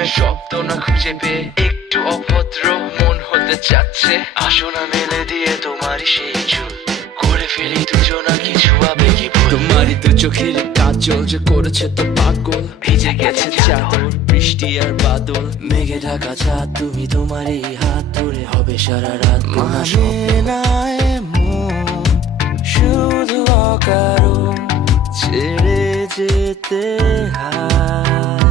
প্রেমের শব্দ না খুঁজে পেয়ে একটু অভদ্র মন হতে চাচ্ছে। আসো না মেলে দিয়ে তোমারই সেই চুল, করে ফেলি দুজনা কিছু আবেগী ভুল। তোমারই দু চোখের কাজল যে করেছে তো পাগল, ভিজে গেছে চাদর বৃষ্টি আর বাদল। মেঘে ঢাকা চাঁদ তুমি তোমারই হাত ধরে হবে সারা রাত। মানে না এমন শুধু অকারণ ছেড়ে যেতে হয়।